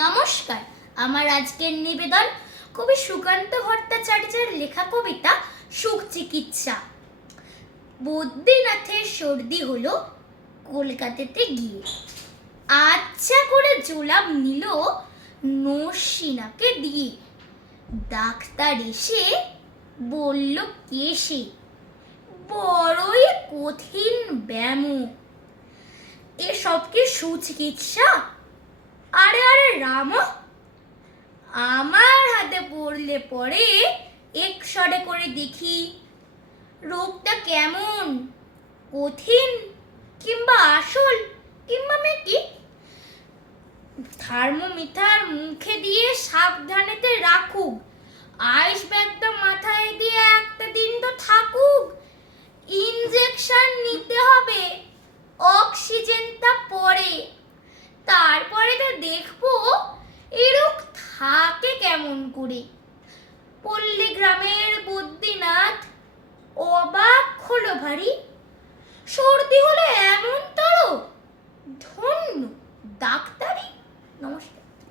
নমস্কার। আমার আজকের নিবেদন কবি সুকান্ত ভট্টাচার্যের লেখা কবিতা সুখ চিকিৎসা। বদ্রীনাথের সর্দি হলো কলকাতাতে গিয়ে, আচ্ছা করে জোলাপ নিল নরসিনাকে দিয়ে। ডাক্তার এসে বলল কেসে বড়ই কঠিন ব্যায়াম, এসব কি সুচিকিৎসা? আরে আরে রাম, আমার হাতে পড়লে পরে এক্সরে করে দেখি রোগটা কেমন, কঠিন কিংবা আসল কিংবা মেকি। থার্মোমিটার মুখে দিয়ে সাবধানেতে রাখুক, আইস ব্যাগটা মাথায় দিয়ে একটা দিন তো থাকুক। ইনজেকশন নিতে হবে, অক্সিজেনটা পরে, তারপরে তো দেখবো এই রোগ থাকে কেমন করে। পল্লী গ্রামের বদ্রীনাথ অবাক হলো ভারী,